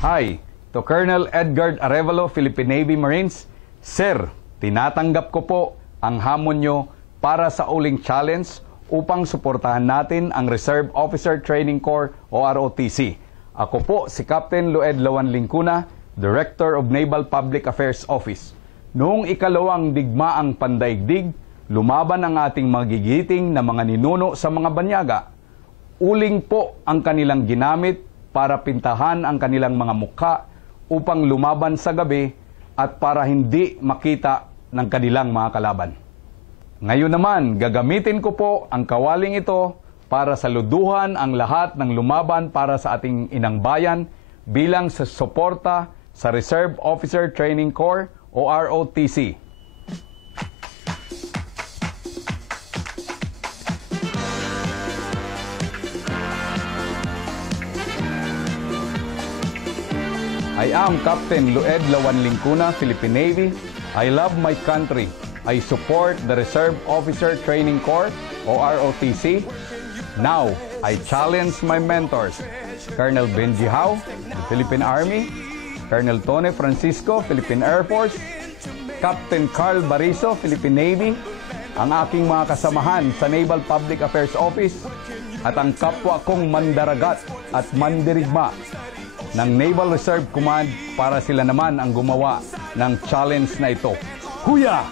Hi, to Colonel Edgar Arevalo, Philippine Navy Marines. Sir, tinatanggap ko po ang hamon nyo para sa uling challenge upang suportahan natin ang Reserve Officer Training Corps o ROTC. Ako po si Captain Lued Lawan Lincuna, Director of Naval Public Affairs Office. Noong ikalawang digmaang pandaigdig, lumaban ang ating magigiting na mga ninuno sa mga banyaga. Uling po ang kanilang ginamit para pintahan ang kanilang mga mukha upang lumaban sa gabi at para hindi makita ng kanilang mga kalaban. Ngayon naman, gagamitin ko po ang kawaling ito para saluduhan ang lahat ng lumaban para sa ating inang bayan bilang sa suporta sa Reserve Officer Training Corps o ROTC. I am Captain Lued Lawan Lincuna, Philippine Navy. I love my country. I support the Reserve Officer Training Corps, o ROTC. Now, I challenge my mentors, Colonel Benji Hao, the Philippine Army, Colonel Tone Francisco, Philippine Air Force, Captain Carl Bariso, Philippine Navy, ang aking mga kasamahan sa Naval Public Affairs Office, at ang kapwa kong mandaragat at mandirigma ng Naval Reserve Command para sila naman ang gumawa ng challenge na ito. Huya!